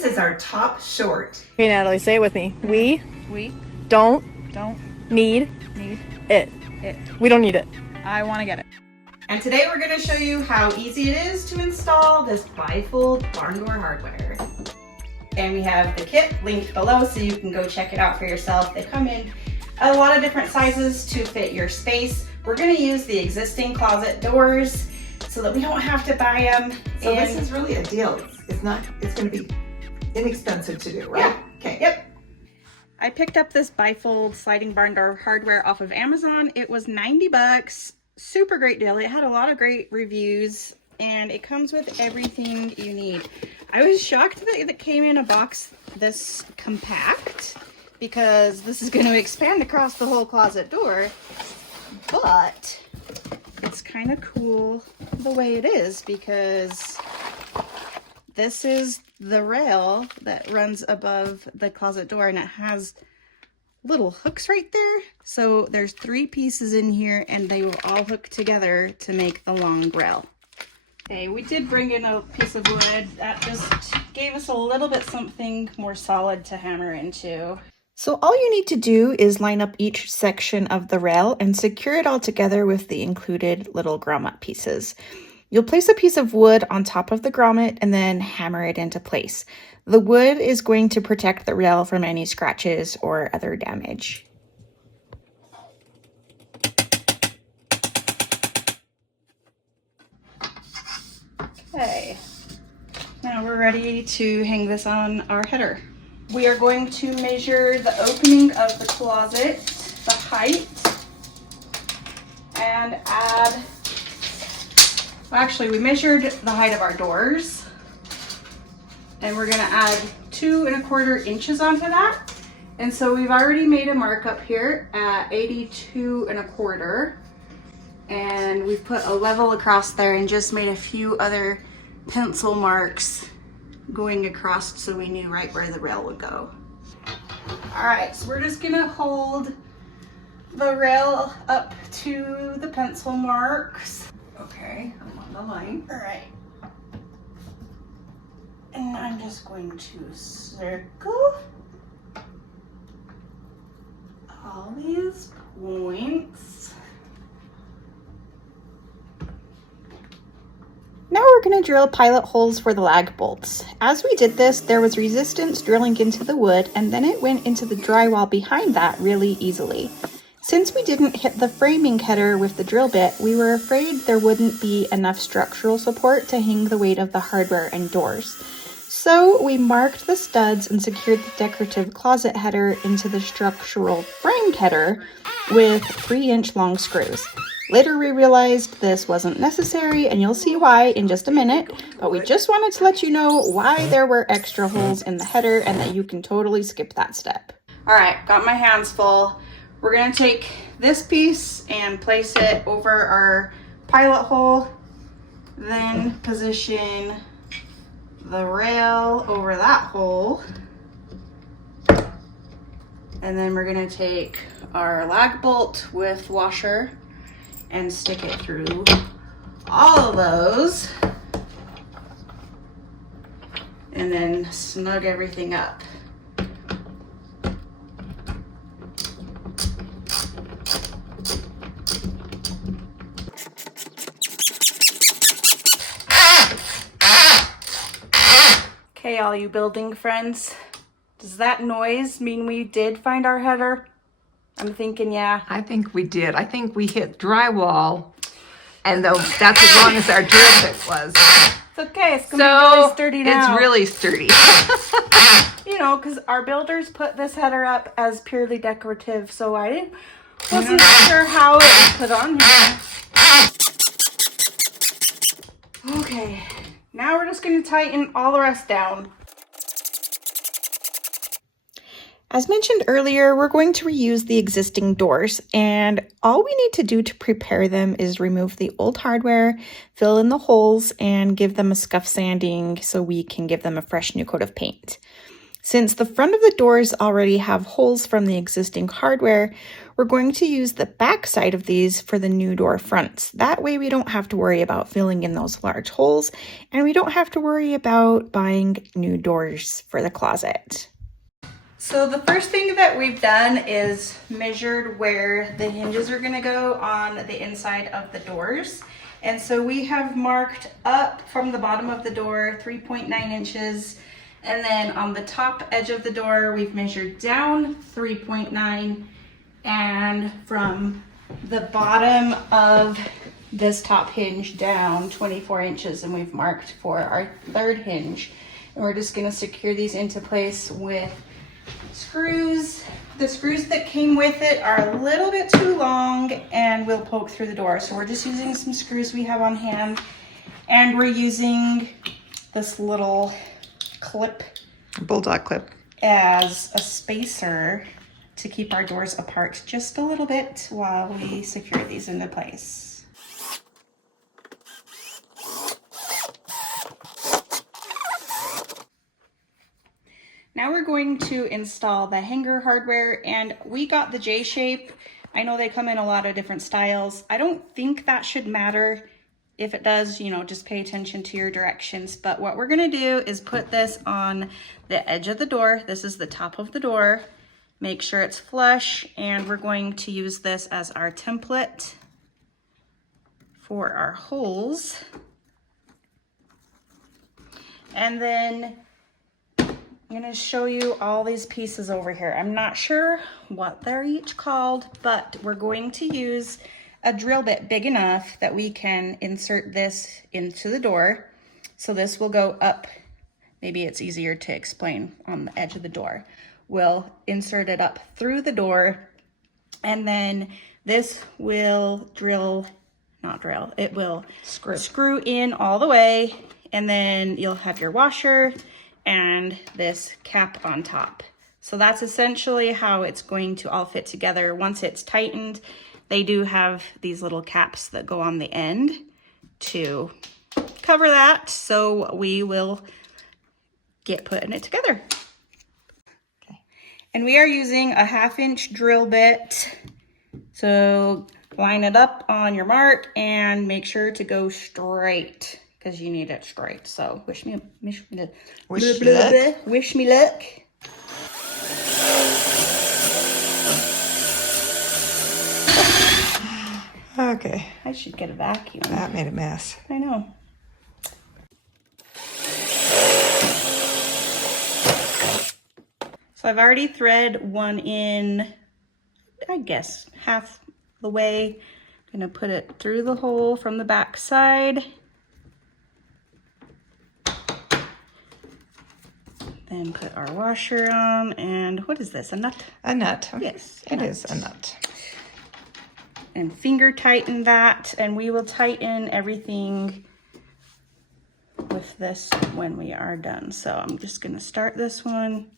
This is our top short. Okay, Natalie, say it with me. We don't need it. We don't need it. I want to get it. And today we're going to show you how easy it is to install this Bifold Barn Door Hardware. And we have the kit linked below so you can go check it out for yourself. They come in a lot of different sizes to fit your space. We're going to use the existing closet doors so that we don't have to buy them. So this is really a deal. It's going to be inexpensive to do, right? Yeah. Okay. Yep. I picked up this Bifold sliding barn door hardware off of Amazon. It was 90 bucks. Super great deal. It had a lot of great reviews and it comes with everything you need. I was shocked that it came in a box this compact because this is going to expand across the whole closet door, but it's kind of cool the way it is because this is the rail that runs above the closet door and it has little hooks right there. So there's 3 pieces in here and they will all hook together to make the long rail. Okay, we did bring in a piece of wood that just gave us a little bit something more solid to hammer into. So all you need to do is line up each section of the rail and secure it all together with the included little grommet pieces. You'll place a piece of wood on top of the grommet and then hammer it into place. The wood is going to protect the rail from any scratches or other damage. Okay, now we're ready to hang this on our header. We are going to measure the opening of the closet, the height, and add, well, actually we measured the height of our doors and we're gonna add 2 1/4 inches onto that. And so we've already made a mark up here at 82 1/4 and we've put a level across there and just made a few other pencil marks going across so we knew right where the rail would go. All right, so we're just gonna hold the rail up to the pencil marks. Okay, I'm on the line. All right. And I'm just going to circle all these points. Now we're going to drill pilot holes for the lag bolts. As we did this, there was resistance drilling into the wood and then it went into the drywall behind that really easily. Since we didn't hit the framing header with the drill bit, we were afraid there wouldn't be enough structural support to hang the weight of the hardware and doors. So we marked the studs and secured the decorative closet header into the structural framed header with 3-inch long screws. Later we realized this wasn't necessary and you'll see why in just a minute, but we just wanted to let you know why there were extra holes in the header and that you can totally skip that step. All right, got my hands full. We're gonna take this piece and place it over our pilot hole, then position the rail over that hole. And then we're gonna take our lag bolt with washer and stick it through all of those and then snug everything up. Okay, all you building friends, does that noise mean we did find our header? I'm thinking, yeah. I think we did. I think we hit drywall, and though that's as long as our drill bit was. It's okay. It's gonna be really sturdy now. It's really sturdy. You know, because our builders put this header up as purely decorative, so I wasn't sure how it was put on here. Okay, now we're just going to tighten all the rest down. As mentioned earlier, we're going to reuse the existing doors, and all we need to do to prepare them is remove the old hardware, fill in the holes, and give them a scuff sanding so we can give them a fresh new coat of paint. Since the front of the doors already have holes from the existing hardware, we're going to use the back side of these for the new door fronts. That way we don't have to worry about filling in those large holes, and we don't have to worry about buying new doors for the closet. So the first thing that we've done is measured where the hinges are going to go on the inside of the doors. And so we have marked up from the bottom of the door 3.9 inches. And then on the top edge of the door, we've measured down 3.9. And from the bottom of this top hinge down 24 inches. And we've marked for our third hinge. And we're just going to secure these into place with screws. The screws that came with it are a little bit too long and will poke through the door. So we're just using some screws we have on hand, and we're using this little clip, Bulldog clip, as a spacer to keep our doors apart just a little bit while we secure these into place. Now we're going to install the hanger hardware, and we got the J shape. I know they come in a lot of different styles. I don't think that should matter. If it does, you know, just pay attention to your directions. But what we're gonna do is put this on the edge of the door. This is the top of the door. Make sure it's flush, and we're going to use this as our template for our holes. And then I'm going to show you all these pieces over here. I'm not sure what they're each called, but we're going to use a drill bit big enough that we can insert this into the door. So this will go up. Maybe it's easier to explain on the edge of the door. We'll insert it up through the door, and then this will it will screw in all the way, and then you'll have your washer and this cap on top. So that's essentially how it's going to all fit together. Once it's tightened, they do have these little caps that go on the end to cover that. So we will get putting it together. Okay. And we are using a 1/2 inch drill bit. So line it up on your mark and make sure to go straight, because you need it straight. So wish me luck. Wish me luck. Okay. I should get a vacuum. That made a mess. I know. So I've already thread one in, I guess, half the way. I'm gonna put it through the hole from the back side. Then put our washer on, and what is this, a nut? A nut. Yes, It is a nut. And finger tighten that, and we will tighten everything with this when we are done. So I'm just gonna start this one.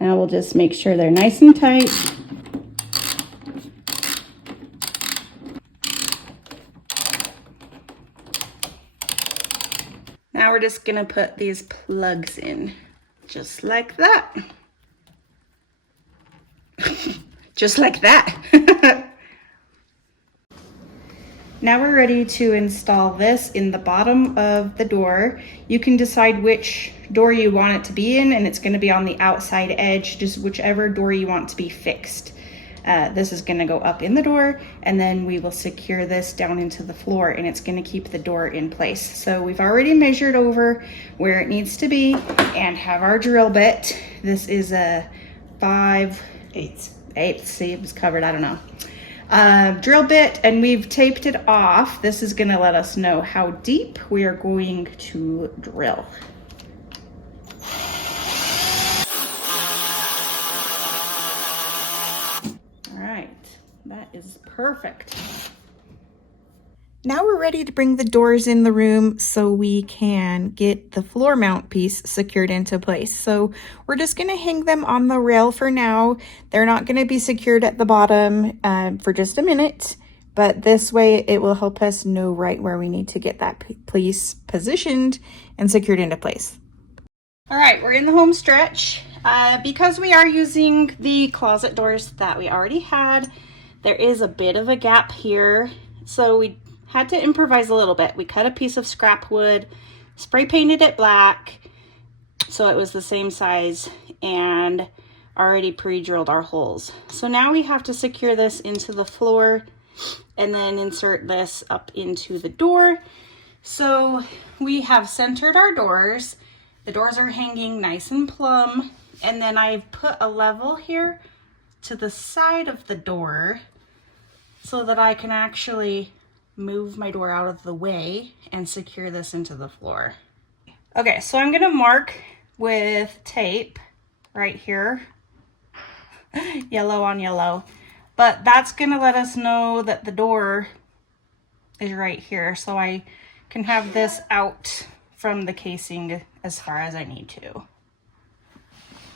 Now we'll just make sure they're nice and tight. Now we're just gonna put these plugs in, just like that. Just like that. Now we're ready to install this in the bottom of the door. You can decide which door you want it to be in, and it's going to be on the outside edge, just whichever door you want to be fixed. This is going to go up in the door, and then we will secure this down into the floor, and it's going to keep the door in place. So we've already measured over where it needs to be and have our drill bit. This is a 5/8. See, it was covered, I don't know. Drill bit, and we've taped it off. This is going to let us know how deep we are going to drill. All right, that is perfect. Now we're ready to bring the doors in the room so we can get the floor mount piece secured into place. So we're just going to hang them on the rail for now. They're not going to be secured at the bottom for just a minute, but this way it will help us know right where we need to get that piece positioned and secured into place. All right, we're in the home stretch. Because we are using the closet doors that we already had, there is a bit of a gap here. So we had to improvise a little bit. We cut a piece of scrap wood, spray painted it black so it was the same size, and already pre-drilled our holes. So now we have to secure this into the floor and then insert this up into the door. So we have centered our doors. The doors are hanging nice and plumb, and then I've put a level here to the side of the door so that I can actually move my door out of the way and secure this into the floor. Okay, so I'm gonna mark with tape right here, yellow on yellow, but that's gonna let us know that the door is right here, so I can have this out from the casing as far as I need to.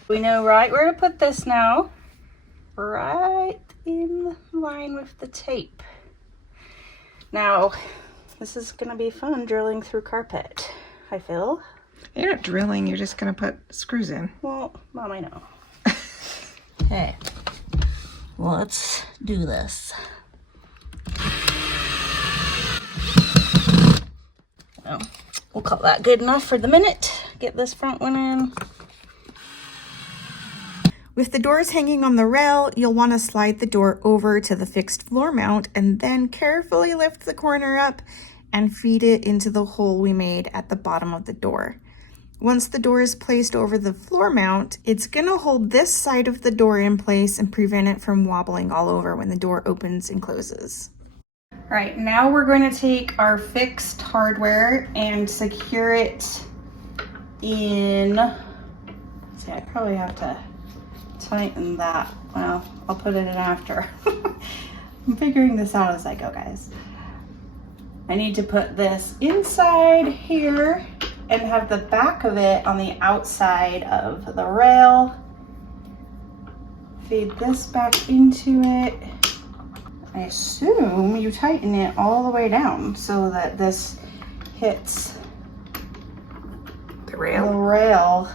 We know right where to put this now, right in line with the tape. Now, this is gonna be fun drilling through carpet, I feel. You're not drilling, you're just gonna put screws in. Well, Mom, I know. Okay, let's do this. Oh, we'll call that good enough for the minute. Get this front one in. With the doors hanging on the rail, you'll want to slide the door over to the fixed floor mount and then carefully lift the corner up and feed it into the hole we made at the bottom of the door. Once the door is placed over the floor mount, it's going to hold this side of the door in place and prevent it from wobbling all over when the door opens and closes. All right, now we're going to take our fixed hardware and secure it in, see, I probably have to tighten that. Well, I'll put it in after. I'm figuring this out as I go, guys. I need to put this inside here and have the back of it on the outside of the rail. Feed this back into it. I assume you tighten it all the way down so that this hits The rail? the rail.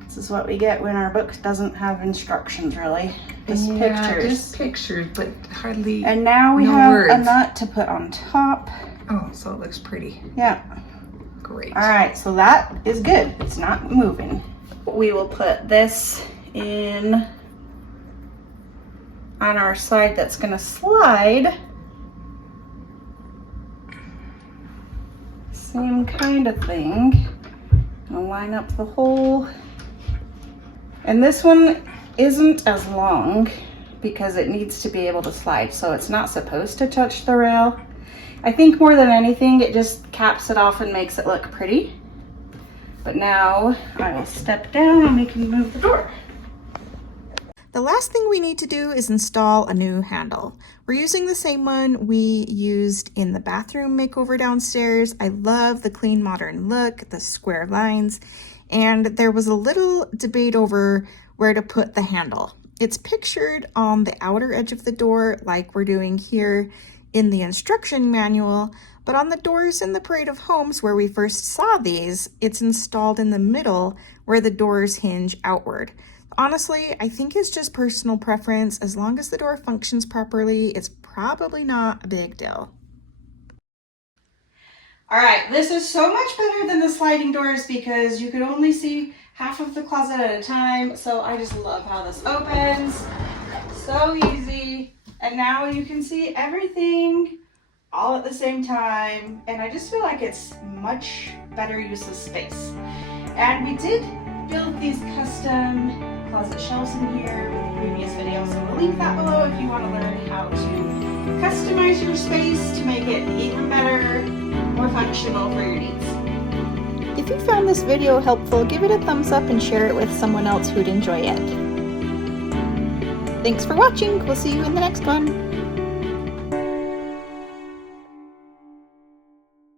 This is what we get when our book doesn't have instructions, really. Just pictures. Just pictures, but hardly. And now we no have words. a nut to put on top. Oh, so it looks pretty. Yeah. Great. All right, so that is good. It's not moving. We will put this in on our side that's gonna slide. Same kind of thing. I'll line up the hole. And this one isn't as long because it needs to be able to slide, so it's not supposed to touch the rail. I think more than anything, it just caps it off and makes it look pretty. But now I will step down and we can move the door. The last thing we need to do is install a new handle. We're using the same one we used in the bathroom makeover downstairs. I love the clean modern look, the square lines, and there was a little debate over where to put the handle. It's pictured on the outer edge of the door like we're doing here in the instruction manual, but on the doors in the Parade of Homes where we first saw these, it's installed in the middle where the doors hinge outward. Honestly, I think it's just personal preference. As long as the door functions properly, it's probably not a big deal. All right, this is so much better than the sliding doors because you could only see half of the closet at a time. So I just love how this opens. So easy. And now you can see everything all at the same time. And I just feel like it's much better use of space. And we did build these custom closet shelves in here with the previous video. So we'll link that below if you want to learn how to customize your space to make it even better, more functional for your needs. If you found this video helpful, give it a thumbs up and share it with someone else who'd enjoy it. Thanks for watching. We'll see you in the next one.